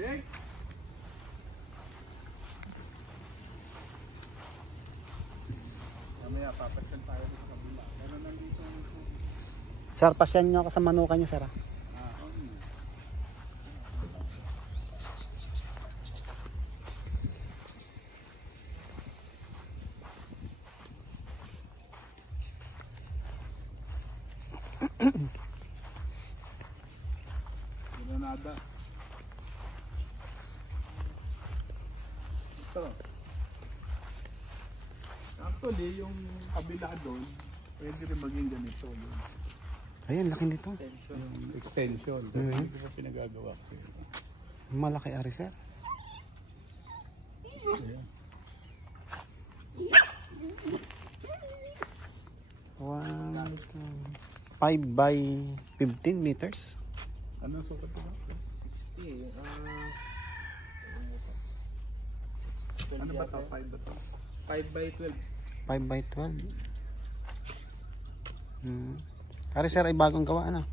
Yes. Mamaya papasyan tayo sa kabila. Pero nandito Sir, pasyan nyo ako sa manuka niya, sir. Granada. Ito. Actually, yung kabila doon, pwede rin maging ganito. Ayun, laki nito. Yung extension. Pero hindi ko pinagagawa kasi. Malaki ari, sir. Ayan. Wow. 5 by 15 meters. Ano sukat ito? 60. Ano ba ito? 5 ba ito? 5 by 12. 5 by 12. Ari, sir, ay bagong gawa, ano?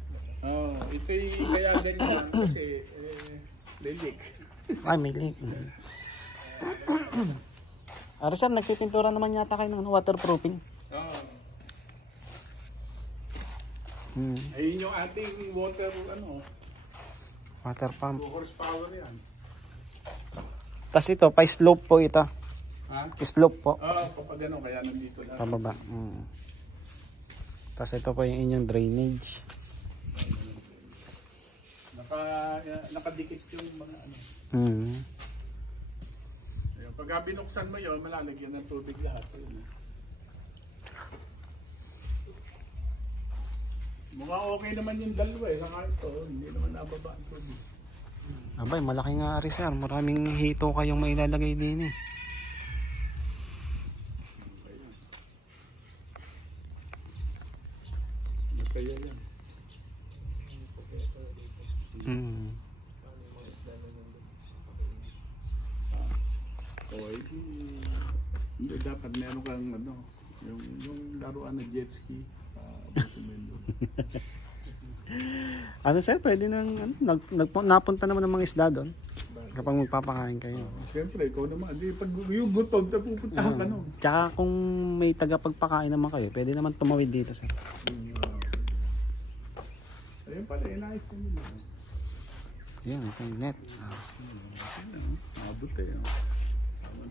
Ito yung kaya ganyan kasi lilik. Ay, may link. Ari, sir, nagpipintura naman yata kayo ng waterproofing. Ayun yung ating water, Water pump. 2 horsepower yan. Tapos ito, pa-slope po ito. Ha? Slope po. Kapag ano, kaya nandito lang. Pababa. Tapos ito po yung inyong drainage. Nakadikit yung mga ano. Ayun, pagka binuksan mo yun, malalagyan ng tubig lahat. Ayun. Mukha okay naman yung dalawa saka ito, hindi naman nababa ang tubig. Abay, malaki nga ari, sir. Maraming hito kayong mailalagay din eh. Masaya yan. Hindi dapat meron kang yung laruan na jet ski. Ano, sir, pwede nang napunta naman ng mga isda doon kapag magpapakain kayo. Siyempre, ikaw naman. Di, pag yung gutom, pupuntahan ka no. Tsaka kung may tagapagpakain naman kayo, pwede naman tumawid dito, sir. Ayun pala, inayos ko nila. Yan, itong net. Mabot eh.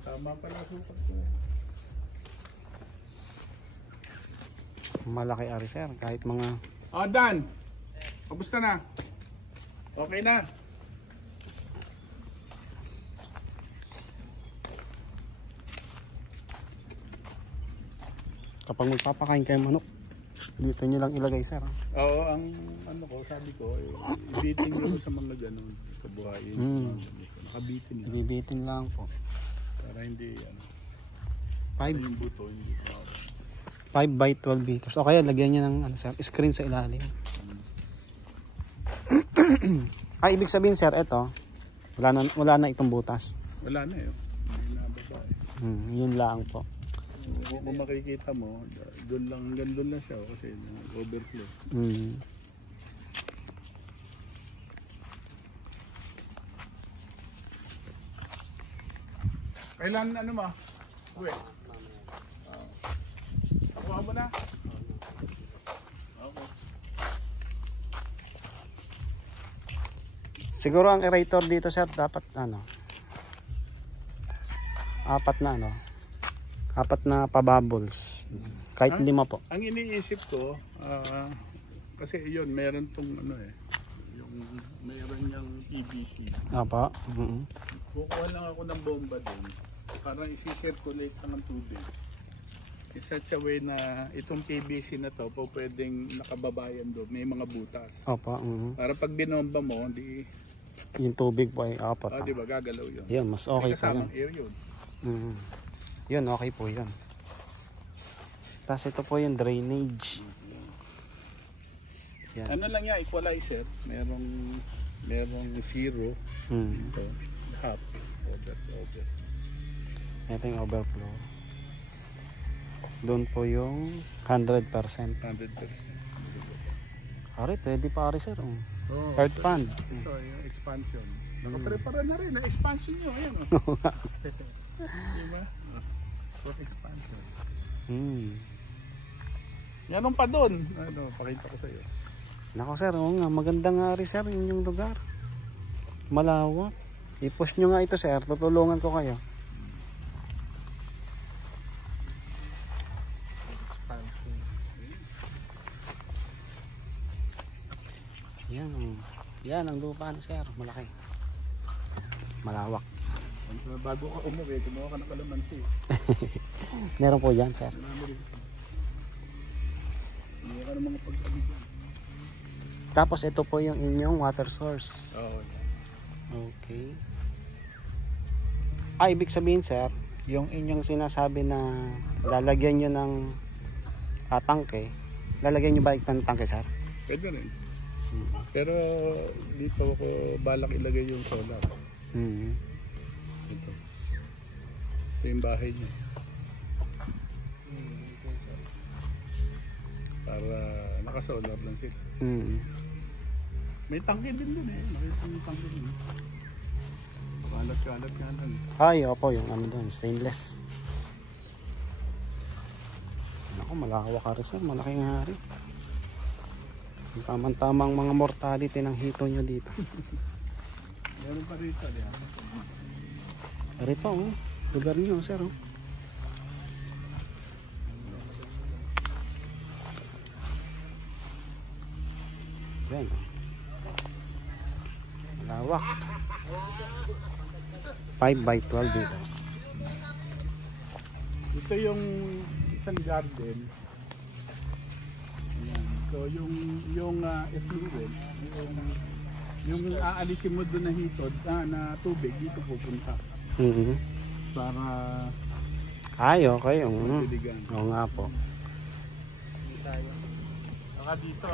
Tama pala sukat ko. Malaki ari, sir. Kahit mga... Dan! Kamusta na? Okay na? Kapag magpapakain kayo manok, dito nyo lang ilagay, sir. Oo, ang ano ko, sabi ko, ibiting nyo sa mga ganun, sa buhayin. Nakabitin lang. Ibibitin lang po. Para hindi, 5 yung buto, hindi. 5 by 12 meters. O kaya lagyan nyo ng sir, screen sa ilalim. Ay, ibig sabihin, sir, eto, wala na itong butas. Wala na yun. Hindi nababa eh. Yun lang po. Kung makikita mo, doon lang, hanggang doon lang siya kasi overflow. Kailan ano mo? Uwi. Kuha mo na? Okay. Siguro ang aerator dito, sir, dapat apat na pa-bubbles. Kahit 5 po. Ang iniisip ko, kasi yun, meron tong yung meron niyang PVC. Apa. Kukuha lang ako ng bomba doon. Parang isi-circulate lang ang tubig. In such a way na itong PVC na to, pwedeng nakababayan doon. May mga butas. Apa. Para pag binomba mo, Yung tubig po ay apat. di ba, gagalaw yun. Yan, mas okay may po yun. kasamang air yun. Yun, okay po yun. Tapos ito po yung drainage. Yan. Ano lang yan, equalizer. Merong 0. Ito, half. Over. Ito yung overflow. Doon po yung 100%. 100%. Ari, pwede pa ari, sir. Oh, Earth pond. Ito, yung expansion. Prepara na rin, na-expansion nyo. Ayan o. Diba? For expansion. Meron pa doon. Ano, pakita ko sa iyo. Nako sir, oo nga, maganda nga rin sir yung lugar. Malawak. I-push nyo nga ito sir, tutulungan ko kayo. Yan, yan ang lupa na sir, malaki. Malawak. Bago ka umuwi, kumuha ka ng kalamansi. Meron po yan sir. Kumuha ka ng mga pagkabigan. Tapos ito po yung inyong water source. Oo. Okay. Ibig sabihin sir, yung inyong sinasabi na lalagyan nyo ng tangke, lalagyan nyo ba ng tangke sir? Pwede rin. Pero dito ako balak ilagay yung solar. Ito. Ito yung bahay niya. Para naka-solar lang sila. May tangke din dun eh. Nakita yung tangke din. Kalat-kalat nga lang. Ay, opo, yung ano doon, stainless. Naku, malawak ka rin sir, malaking hari. Yung tamang-tamang mga mortality ng hito nyo dito. Meron pa rito. Ari pa oh, lugar nyo sir oh. Yan oh. Malawak. 5 by 12 meters. Ito yung isang garden. Ayan. So yung effluent, yung aalisin mo doon na hitod, na tubig dito pupunta. Para Ay, okay. diligan. Oo nga po. Saka dito,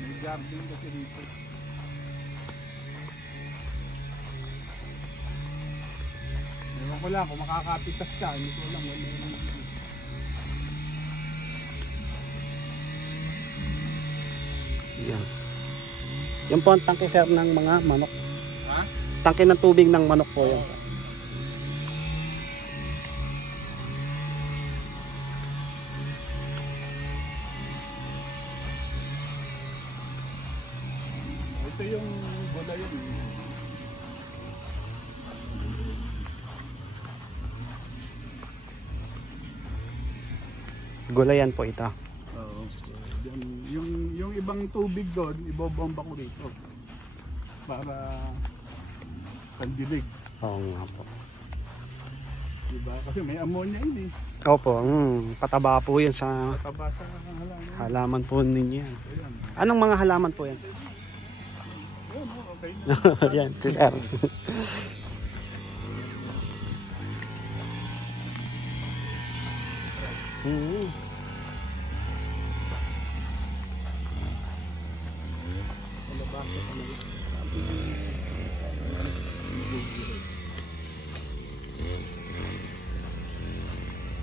may garden kasi dito. Ewan ko lang kung makakapitas ka, hindi ko lang wala yung Yan. Yan po ang tangke sir ng mga manok. ha? Tangke ng tubig ng manok po yan sir. Ito yung bola yun. Gulayan po ito. Oo. Yung ibang tubig doon, ibobomba ko rito. Para pandilig. Oo nga po. Diba? Kasi may ammonia yun eh. Opo, pataba po yan sa Taba sa halaman. halaman po ninyo yan. Ayan. Anong mga halaman po yan? Ayan, okay. Yan, si sir.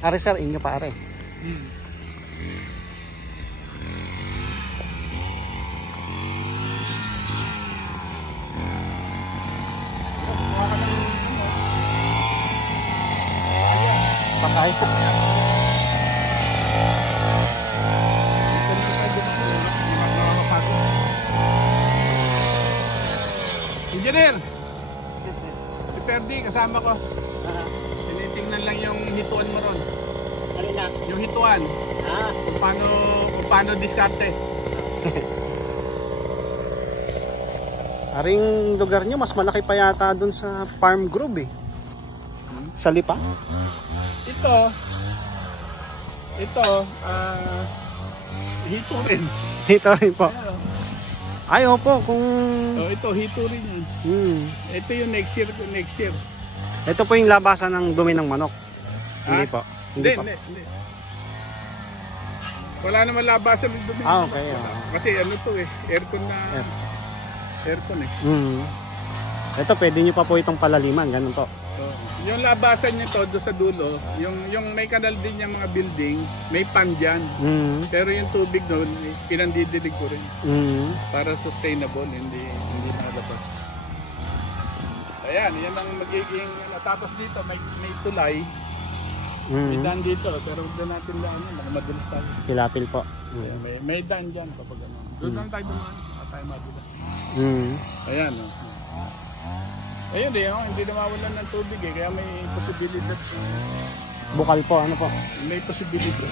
Are sir, inyo pa are. Patay. Engineer! Si Ferdy, kasama ko. Tinitingnan lang yung hituan mo ron. Ano na? Yung hituan. Kung paano diskarte. Aring lugar nyo, mas malaki pa yata dun sa farm group eh. Sa Lipa? Ito, hito rin. Dito rin po. Ay, opo, kung... So, ito, hito rin yun. Ito yung next year. Ito po yung labasan ng dumi ng manok. Hindi po. Hindi, po. hindi. Wala naman labasan ng dumi. Okay. Kasi ano to eh, aircon na... Aircon eh. Ito, pwede nyo pa po itong palaliman. Ganun po. So, yung labasan niya to doon sa dulo, yung may kanal din yung mga building, may pan dyan. Pero yung tubig doon, pinandidilig ko rin. Para sustainable, hindi nakalabas. Ayan, yan ang magiging, tapos dito may tulay. May daan dito, pero huwag na natin daan yun, baka madulas tayo. Pilapil po. May daan dyan kapag ano. Doon lang tayo dumaan, baka tayo madulas. Ayan, ayun din, hindi nawawalan ng tubig eh, kaya may posibilidad. Bukal po, ano po? May posibilidad.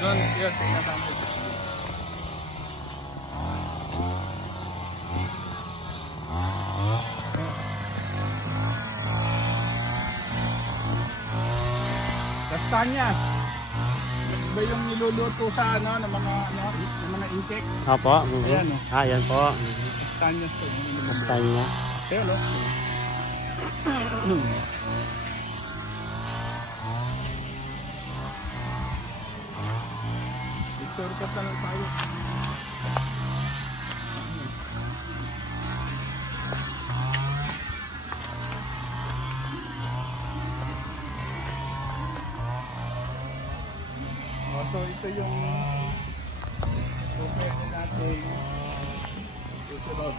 Doon, yes, inatamit. Kastanya. Ba yung niluluto sa ng mga insect? Opo. Ayan, Ayan po. Kastanyas to. Kastanyas. Ayan, no? Shortcut na lang tayo. So ito yung pwede natin susunod.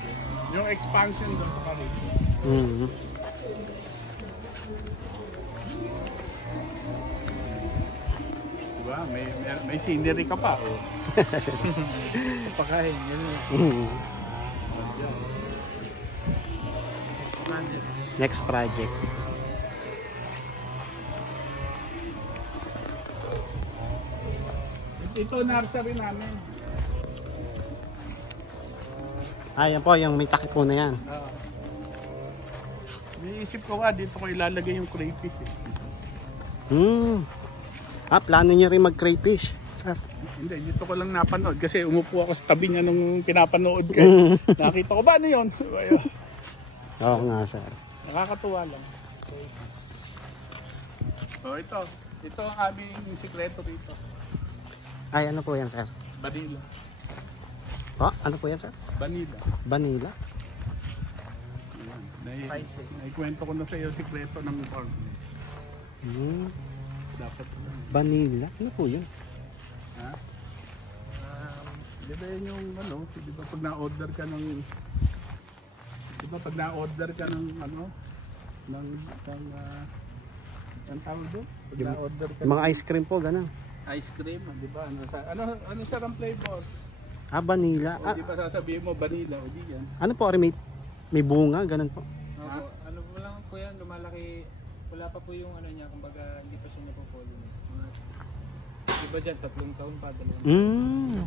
Yung expansion doon sa Caribe. Diba? May scenery ka pa. Oh. Pakain, yun. Next project. Ito nursery namin. Ayan po, yung may takip po na yan. Niisip ko dito ko ilalagay yung crayfish. Plano niyo rin mag-crayfish, sir? Hindi, dito ko lang napanood kasi umupo ako sa tabi niya nung pinapanood ko. Nakita ko ba ano yun? Oo nga, sir. Nakakatuwa lang. So ito ang aming sikreto dito. Ay, ano po yan, sir? Vanilla. Ano po yan, sir? Vanilla. Vanilla? Spicy. Naikwento ko na sa iyo sikreto ng corn. Dapat Vanilla? Ano po yun? ha? Di ba yun yung di ba pag na-order ka ng ang tawag doon? Pag na-order ka Mga ice cream po, ganun. ice cream, di ba? Ano sarang flavor? Vanilla. O di ba sasabihin mo vanilla o di yan? Ano po, may bunga, ganun po. Ano po lang po yan, lumalaki. Wala pa po yung niya, kumbaga hindi pa siya napopollinate. Di ba dyan, 3 taon pa, 2 taon.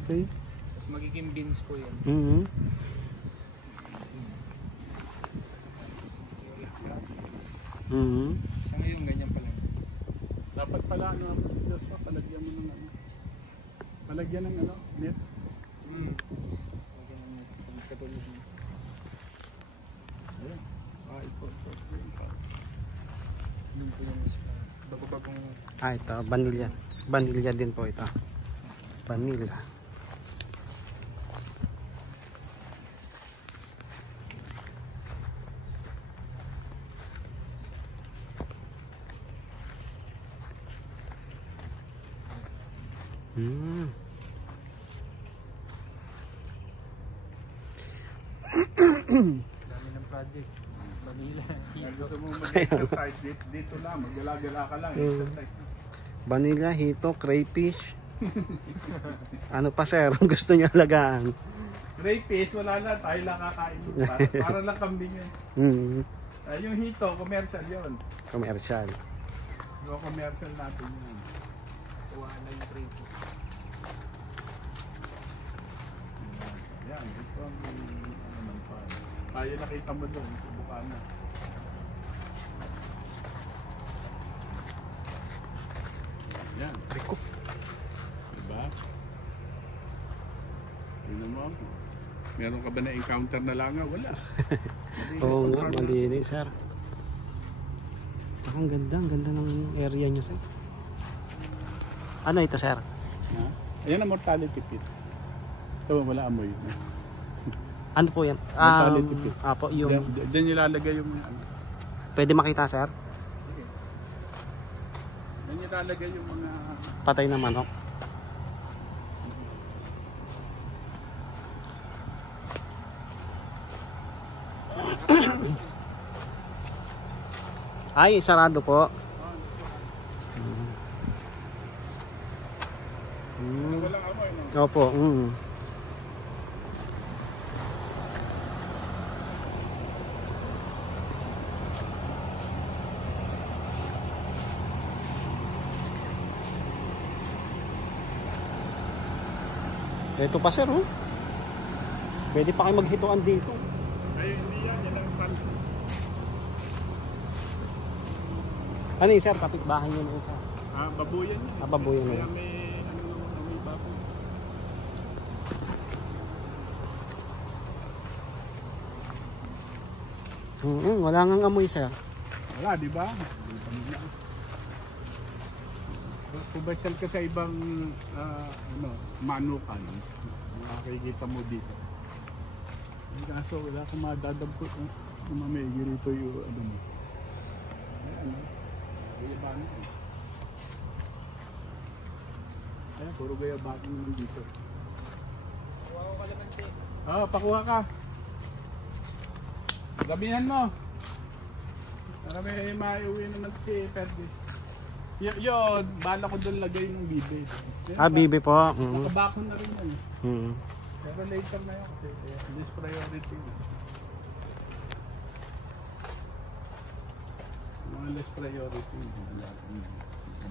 Okay. Tapos magiging beans po yan. Sa ngayon, ganyan pa lang. Dapat pala palagyan mo ng palagyan ng net. Katulad niya. Ayan. Ito. Yung po yung bago-bagong Ito, vanilla. Vanilla din po ito. Vanilla. dami ng project. Vanilla. Gusto mo mag-exercise dito lang, maggala-gala ka lang, exercise na. Vanilla, hito, crayfish. Ano pa, sir? Gusto niyo alagaan? Crayfish, wala na, tayo lang kakain. Para lang kambing yun. Yung hito, commercial yun. Commercial. Yung commercial natin yun. Kuha na yung crate. Yan, ito ang tayo nakita mo doon, subukan na. Yan. Diba? Tingnan mo. Meron ka ba na encounter na langa? Wala. Oo nga, malinis, sir. Ang ganda ng area niyo, sir. Ano ito, sir? Ha? Ayan ang mortality pit. Ito, wala amoy. Ano po yan? Mortality pit. Apo, yung... Diyan ilalagay yung ano. Pwede makita, sir? Diyan ilalagay yung mga... Patay na manok. Ay, sarado po. Walang amoy, no? Opo. Ito pa, sir, oh. Pwede pa kayo maghituan dito. Ay, hindi yan. Yan ang pan. Ano yun, sir? Kapitbahay nyo na yun, sir. Babuyan yan. Babuyan na Kaya yun. may may baboy. Wala nang amoy, sir. Wala, di ba? Pubasyal ka sa ibang manukan, makikita mo dito. Kaso wala akong madadampot. Mamaya rito yung ano mo. Ayan, gayabano ko. Ayan, puro gayabano naman dito. Kuha ko kalamansi. Pakuha ka. Gabihan mo. Para may maiuwi naman si Ferdi. Yun, bala ko doon lagay ng bibe. Bibi po. Nakabako na rin yan. Pero later na yan kasi this priority. Mga less priority.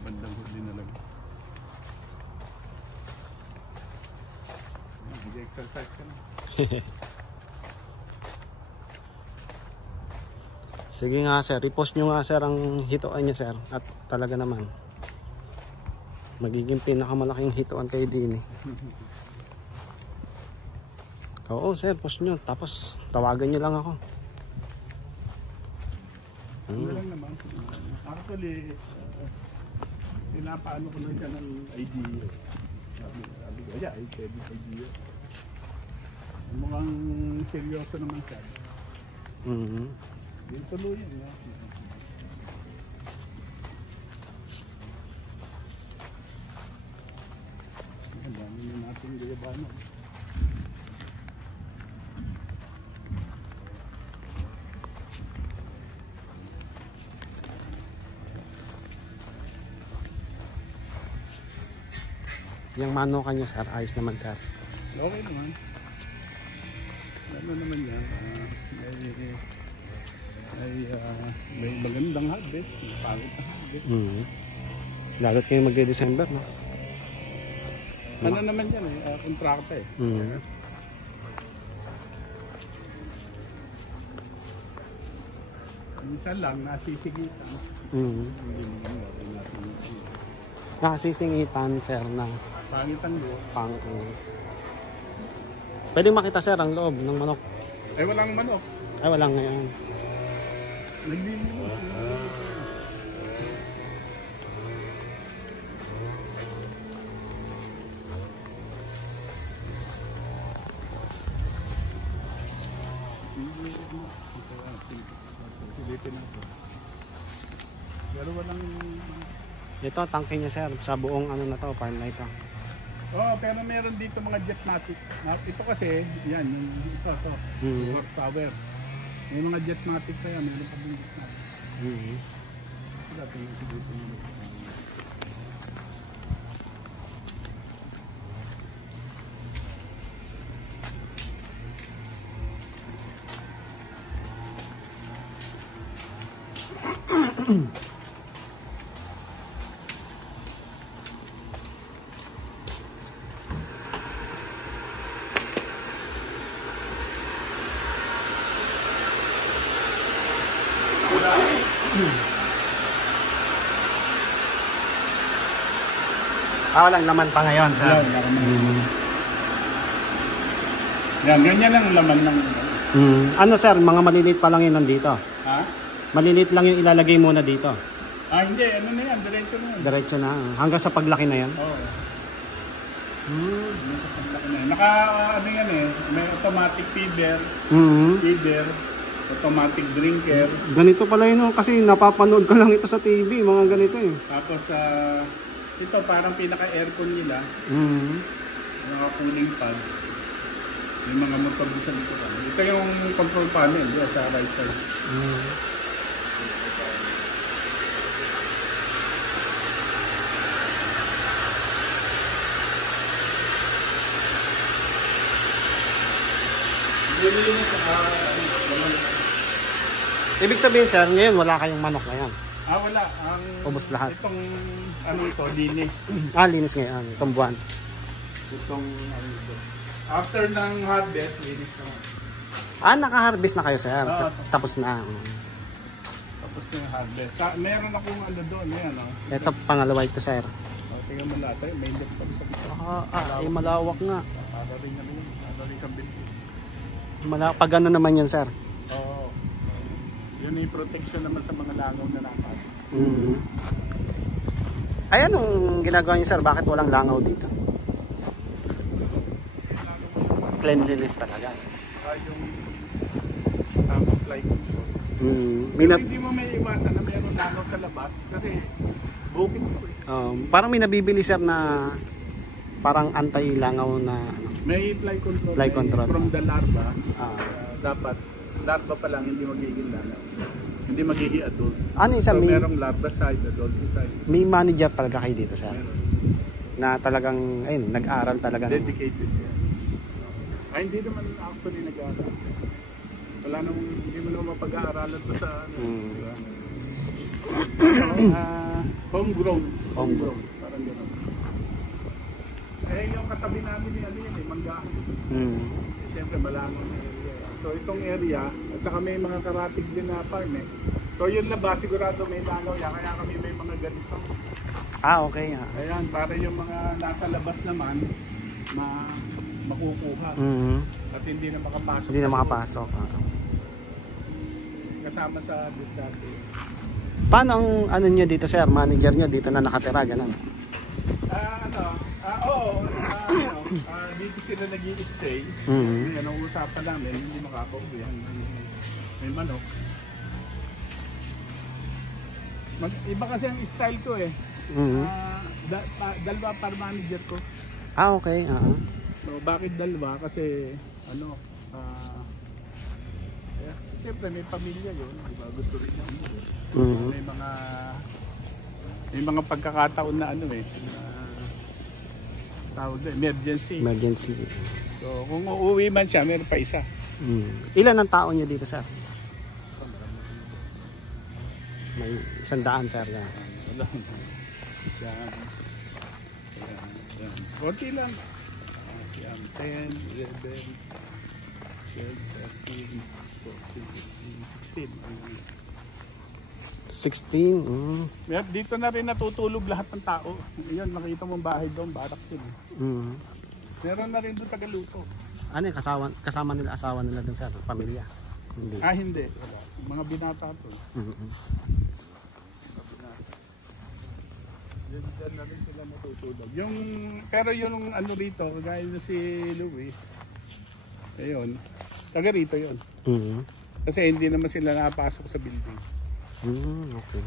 Bandang huli na lang. Mag-exercise ka na. Sige nga, sir. I-post nyo nga, sir, ang hituan niya, sir. At talaga naman, magiging pinakamalaking hituan kayo din, eh. Oo, sir. Post nyo. Tapos, tawagan nyo lang ako. Ano lang naman. Actually, pinapaano ko lang siya ng idea. Sabi ko, yeah, idea. Mukhang seryoso naman siya. Yung tuluyan, no? Ang dami na natin gayabano. Yung manukan niya, sir, ayos naman, sir. Okay naman. Ano naman yan? May magandang harvest. May pangit na harvest. Lalo't ngayon magde-December, no? Ano naman yan eh? Kontrata eh. Minsan lang, nasisigitan. Hindi mo ganda. Nakasisingitan, sir, na Pangit ang loob. Pwedeng makita, sir, ang loob ng manok. Eh, walang manok. Ay, walang ngayon. Nagliliwas. Silipin natin. Pero walang... Ito, tangke niya, sir, sa buong ano na to, farmlight tank. Pero meron dito mga jetmatic. Ito kasi, yan, ito. Power. May mga jetmatic pa yan, meron pa din jetmatic. Dati yung silipin nyo. Walang laman pa ngayon, sir. Yan, ganyan lang ang laman ng... Ano, sir, mga maliliit pa lang yun nandito. Ha? Maliliit lang yung ilalagay muna dito. Hindi, ano na yan, diretso na yan. Diretso na, hanggang sa paglaki na yan. Oo. Naka ano yan eh, may automatic feeder, Mm. automatic drinker, Ganito pala yun, oh, kasi napapanood ko lang ito sa TV, mga ganito eh. tapos ito parang pinaka-aircon nila, Mm. mga cooling pad, may mga motor dito dito. Ito yung control panel yeah, sa right side. Mm. Ibig sabihin sir, ngayon wala kayong manok ngayon. Wala. Ubos lahat. Itong ano ito, linis. Linis ngayon, itong buwan. Itong ano ito. After ng harvest, linis naman. Naka-harvest na kayo sir? Oo. Tapos na. Tapos na yung harvest. Meron akong ano doon, yan oh. Ito pangalawa ito sir. Tingnan mo lahat, may index pa sa pito. Malawak nga. Para rin yan yun, para rin sa binti. Pag ano naman yan sir? Oo. Yun yung protection naman sa mga langaw na napat. Mm-hmm. Ay, anong ginagawa niyo sir? Bakit walang langaw dito? Cleanliness talaga. Yung tamang fly control. Mm. Hindi mo may iwasan na mayroon langaw sa labas kasi bukid ko eh. Parang may nabibili sir na parang anti-langaw na ano. May fly control. Fly control. From the larva, Ah. larva pa lang hindi magiging langaw. Hindi magiging adult. Ano isa So may, merong larva side, adult side. may manager talaga kayo dito sir? Meron. Na talagang ayun, nag-aral talaga. Dedicated siya. Hindi naman actually nag-aaral. Wala nang, hindi mo naman mapag-aaralan to sa ano. Diba? Homegrown. Homegrown. Parang gano'n. Yung katabi namin ni ano yun manggahan. Siyempre malamang na area. So itong area, at saka may mga karatig din na farm eh. So yung labas, sigurado may langaw yan, kaya kami may mga ganito. Okay. Ayan, para yung mga nasa labas naman, makukuha. At hindi na makapasok. Hindi na sa makapasok. loob. Kasama sa dati. Paano ang ano niyo dito sir? Manager niyo dito na nakatira ganun? Dito sila nag-i-stay. Yan ang usapan namin, hindi makakauwi. May manok. Iba kasi ang style ko eh. Dalawa para manager ko. Okay. So, bakit dalawa? Kasi ano, siyempre may pamilya yun, di ba? Gusto rin yan. May mga pagkakataon na ano eh, tawag na emergency. So kung uuwi man siya, meron pa isa. Ilan ang tao niyo dito sir? May 100 sir. Wala. Yan. Konti lang. Yan. 10, 11, 12, 13, 14, 15, 16. 16. Dito na rin natutulog lahat ng tao. Yan, nakita mong bahay doon, barak yun. Meron na rin doon tagaluto. Ano yung kasama nila, asawa nila dun sir? Pamilya? Hindi. Hindi. Wala. Mga binata to. Diyan na rin sila matutulog. Pero yung ano rito, kagaya na si Louie, ayun, taga rito yun. Kasi hindi naman sila napasok sa building. Okay.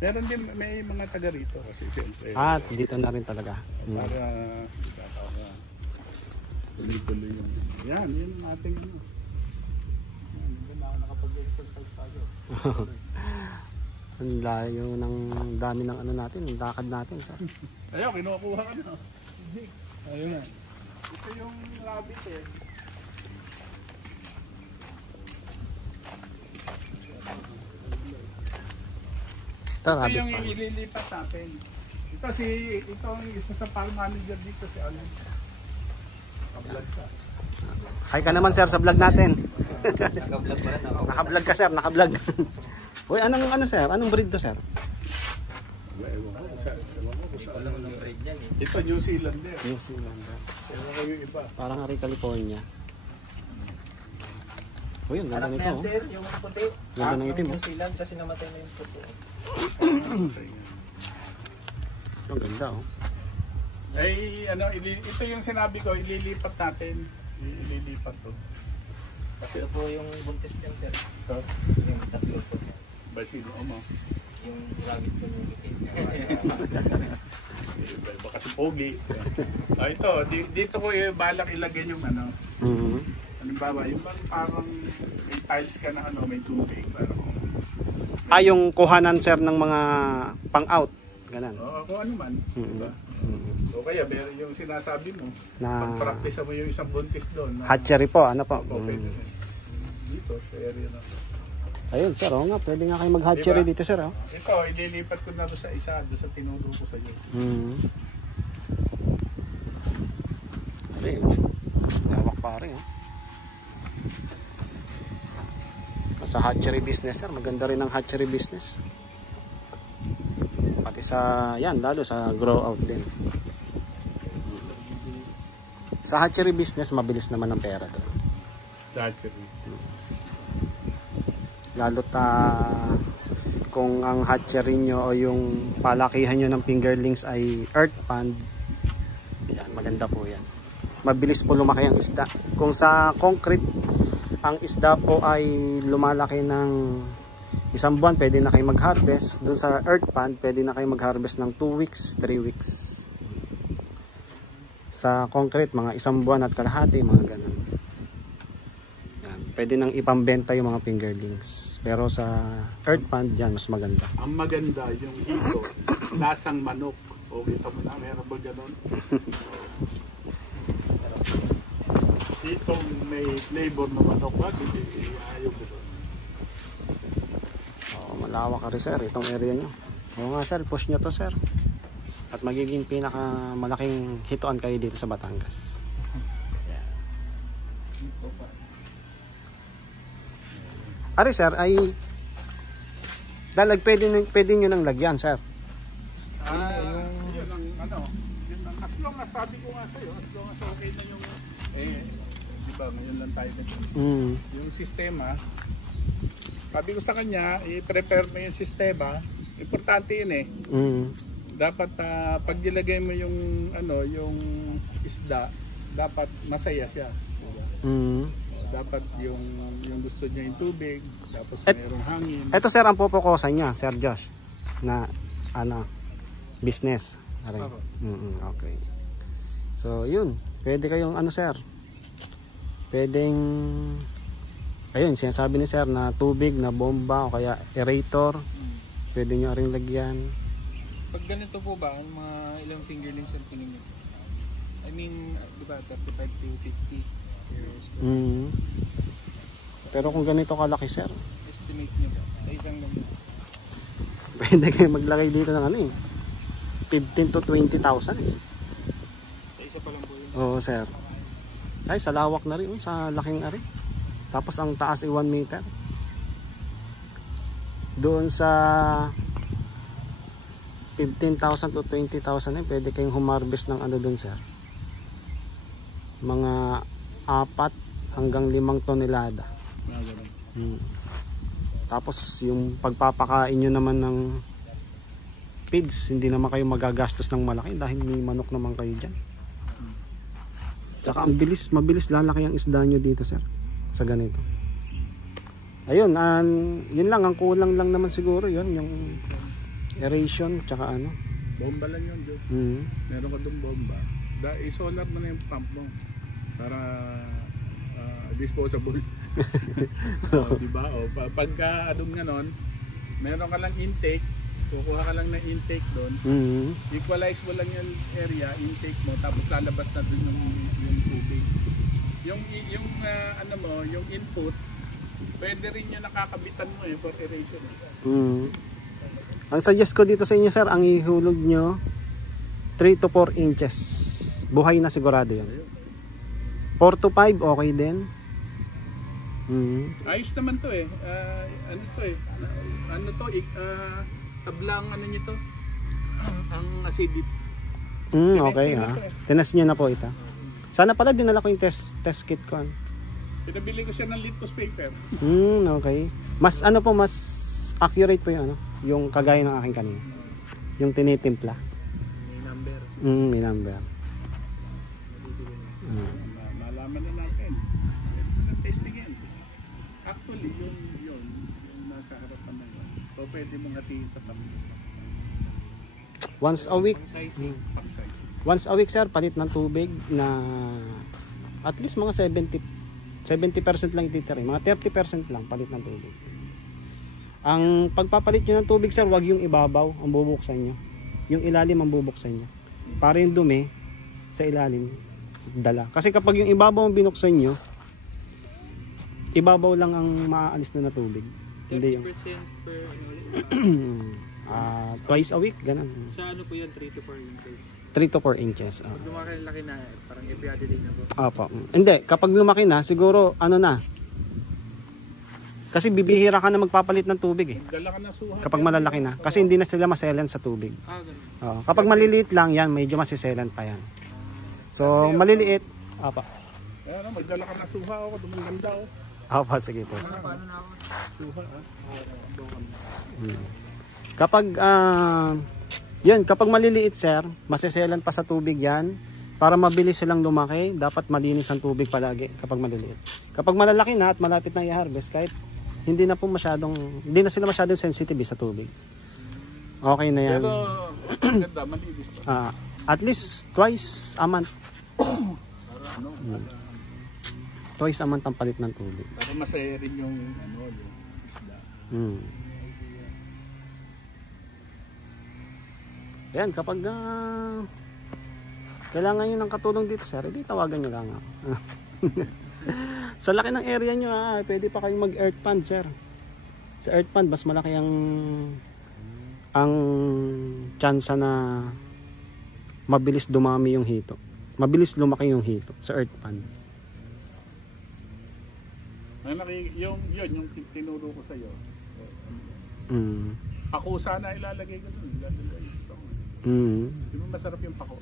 Meron din, may mga taga rito kasi siyempre. Dito na rin talaga. Para tuloy-tuloy yung, yan ang ating ano. Hindi na nakapag-exercise tayo. Ang layo ng dami ng ano natin, ng lakad natin sir. Ayaw, kinukuha ka na. Ayun na. Ito yung rabbit eh. Ito yung ililipat natin. Ito ang isa sa farm manager dito si Alan. Naka-vlog ka. Hi ka naman sir sa vlog natin. Naka-vlog ka sir, naka-vlog. Uy, ano sir? Anong breed to sir? Ito New Zealander. New Zealander. Ewan ko yung iba. Parang Ari California. Uy, yun, ganda nito. Anak sir, yung puti. Ganda ng itim. New Zealand kasi namatay na yung puti. Ang ganda oh. Ay, ano, ito yung sinabi ko, ililipat natin. Ililipat to. Ito po yung buntis niyan, sir. Ito, Yung tatlo po. basino mo. Yung rabbit po yung itim. Baka si Pogi. Ito, dito ko balak ilagay yung ano. Mhm. Halimbawa, yung bang parang may tiles ka na ano, may tubig. Parang, Yung kuhanan sir ng mga pang-out. Ganun. kung ano man. Diba? O kaya, meron yung sinasabi mo. Na Pag-practice mo yung isang buntis doon. hatchery po, ano po. O, pwede rin. Dito, sa area na. Ayun sir, oo nga, pwede nga kayo mag-hatchery Diba? dito sir. Oh. Ito, ililipat ko na doon sa isa, doon sa tinuro ko sa iyo. Mhm. Ayun, lawak pa rin. Sa hatchery business sir, maganda rin ang hatchery business. Pati sa, yan, lalo sa grow out din. Sa hatchery business, mabilis naman ang pera doon. Hatchery. Lalo kung ang hatchery nyo o yung palakihan nyo ng fingerlings ay earth pond, yan, maganda po yan. Mabilis po lumaki ang isda. Kung sa concrete ang isda po ay lumalaki ng isang buwan, pwede na kayo mag-harvest. Doon sa earth pond, pwede na kayo mag-harvest ng 2 weeks, 3 weeks. Sa concrete, mga isang buwan at kalahati, mga ganun. Yan. Pwede nang ipambenta yung mga fingerlings. Pero sa earth pond, yan, mas maganda. Ang maganda yung dito, lasang manok. O, kita mo na, meron ba ganun? Dito may flavor na manok. Bakit? Ayaw ko doon. Malawak ka rin sir, itong area nyo. Oo nga sir, push nyo to sir. At magiging pinakamalaking hituan kayo dito sa Batangas. Ari sir, ay pwede nyo nang lagyan sir. Yun ang ano, yun ang, as long as sabi ko nga sa'yo, as long as okay na yung, di ba, ngayon lang tayo nito. Yung sistema, sabi ko sa kanya, i-prepare mo yung sistema, importante yun eh. Dapat pag nilagay mo yung ano, yung isda, dapat masaya siya. Dapat yung gusto niya yung tubig, tapos mayroong hangin. Ito sir ang pupukusan niya, Sir Josh, na ano, business. Okay. So yun, pwede kayong ano sir, pwedeng, ayun, sinasabi ni sir na tubig na bomba o kaya aerator, pwede nyo rin lagyan. Pag ganito po ba, ang mga ilang fingerlings ang kunin nyo? I mean, di ba, 35 to 50 years. Pero kung ganito kalaki sir, Estimate nyo ba? Sa isang ganito. pwede kayo maglagay dito ng ano eh, 15 to 20,000 eh. Sa isa pa lang po yun. Oo sir. Ay, sa lawak na rin, sa laking ari. Tapos ang taas ay 1 meter. Doon sa 15,000 to 20,000 eh, pwede kayong humarvest ng ano doon sir. Mga 4 hanggang 5 tonelada. Tapos yung pagpapakain nyo naman ng pigs, hindi naman kayo magagastos ng malaki dahil may manok naman kayo dyan. Tsaka mabilis lalaki ang isda nyo dito sir, sa ganito. Ayun, yun lang, ang kulang lang naman siguro yun, yung aeration, tsaka ano. Bomba lang yun doon. Meron ka doon bomba. I-solar mo na yung pump mo para disposable. Diba? Pagka anong ganon, meron ka lang intake, kukuha ka lang ng intake doon. Equalize mo lang yung area, intake mo, tapos lalabas na doon yung tubig. Yung ano mo, yung input, pwede rin yung nakakabitan mo for aeration. Ang suggest ko dito sa inyo sir, ang ihulog nyo 3 to 4 inches. Buhay na sigurado yun. 4 to 5 okay din. Ayos naman to eh. Ano to eh? Ano to? Tablang ano nyo to? Ang acidity. Okay ha. Tinas nyo na po ito. Sana pala dinala ko yung test kit ko. Pinabili ko siya ng litmus paper. Okay. Mas ano po, mas accurate po yung ano, yung kagaya ng aking kanina. Yung tinitimpla. May number. May number. Malaman na natin. Pwede mo lang testingin. Actually, yung nasa harapan na yun. So, pwede mong hatiin sa tabi. Once a week. Pang-sizing. Pag-size. Once a week sir, palit ng tubig na at least mga 70% lang ititira. Mga 30% lang palit ng tubig. Ang pagpapalit nyo ng tubig sir, wag yung ibabaw ang bubuksan nyo. Yung ilalim ang bubuksan nyo. Para yung dumi sa ilalim dala. Kasi kapag yung ibabaw ang binuksan nyo, ibabaw lang ang maaalis na tubig. Hindi yung 30% per ano ulit? twice a week, ganun. Sa ano po yan, 3 to 4 inches. 3 to 4 inches. Pag lumaki na, parang every other day na po. Opo. Hindi, kapag lumaki na, siguro ano na. Kasi bibihira ka na magpapalit ng tubig eh. Dala ka na suha. Kapag malalaki na. Kasi hindi na sila maselan sa tubig. Ganun. Oo. Kapag maliliit lang yan, medyo masiselan pa yan. So, maliliit. Opo. Ayan, magdala ka na suha ako. Dumaganda ako. Opo, sige po. Paano na ako? Suha ha. Kapag, kapag maliliit sir, masiselan pa sa tubig yan. Para mabilis silang lumaki, dapat malinis ang tubig palagi kapag maliliit. Kapag malalaki na at malapit na i-harvest, kahit hindi na sila masyadong sensitive sa tubig. Okay na yan. Pero, ganda, malinis pa. At least twice a month. Para ano, Twice a month ang palit ng tubig. para masaya rin yung isda. Yan, kapag kailangan nyo ng katulong dito sir, hindi tawagan nyo lang ako. Sa laki ng area nyo pwede pa kayong mag earth pond sir. Sa earth pond mas malaki ang tsansa na mabilis dumami yung hito. Mabilis lumaki yung hito sa earth pond. Yung tinuro ko sa'yo. Pako sana ilalagay ko dun. Di ba masarap yung pako?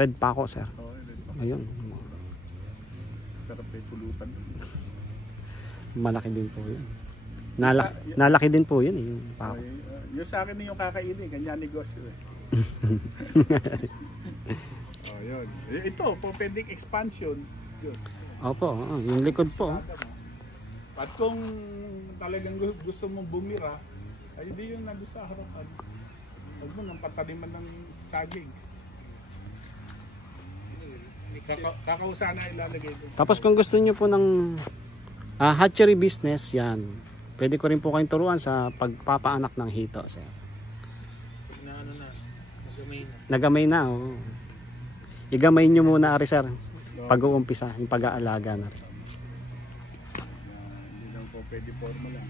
Red pako sir. Oo, red pako. Ayun. Sarap yung pulutan. Malaki din po yun. Nalaki din po yun yung pako. Yung sa akin yung kakainin, kanya negosyo eh. Yun. Ito, po pwedeng expansion. Yun. Opo, yung likod po. At kung talagang gusto mong bumira, ay hindi yung nandun sa harapan. Huwag mo nang pataliman ng saging. Kakausa na ilalagay ko. Tapos kung gusto niyo po ng hatchery business, yan. Pwede ko rin po kayong turuan sa pagpapaanak ng hito, sir. Nagamay na, oo. Igamay nyo muna, ari sir. Pag-uumpisa, yung pag-aalaga na rin. Hindi lang po pwede forma lang.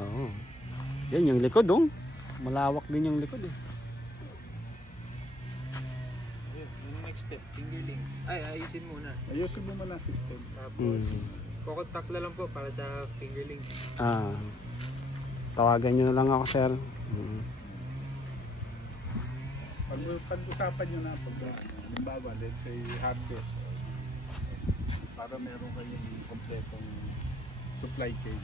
Oo. Yan yung likod, oh. Malawak din yung likod, eh. Yung next step, fingerlings. Ayusin muna. Ayusin mo muna system. Tapos, kukontak na lang po para sa fingerlings. Tawagan nyo na lang ako, sir. Pag-usapan nyo na halimbawa, let's say harvest, para meron kayong kompletong supply chain.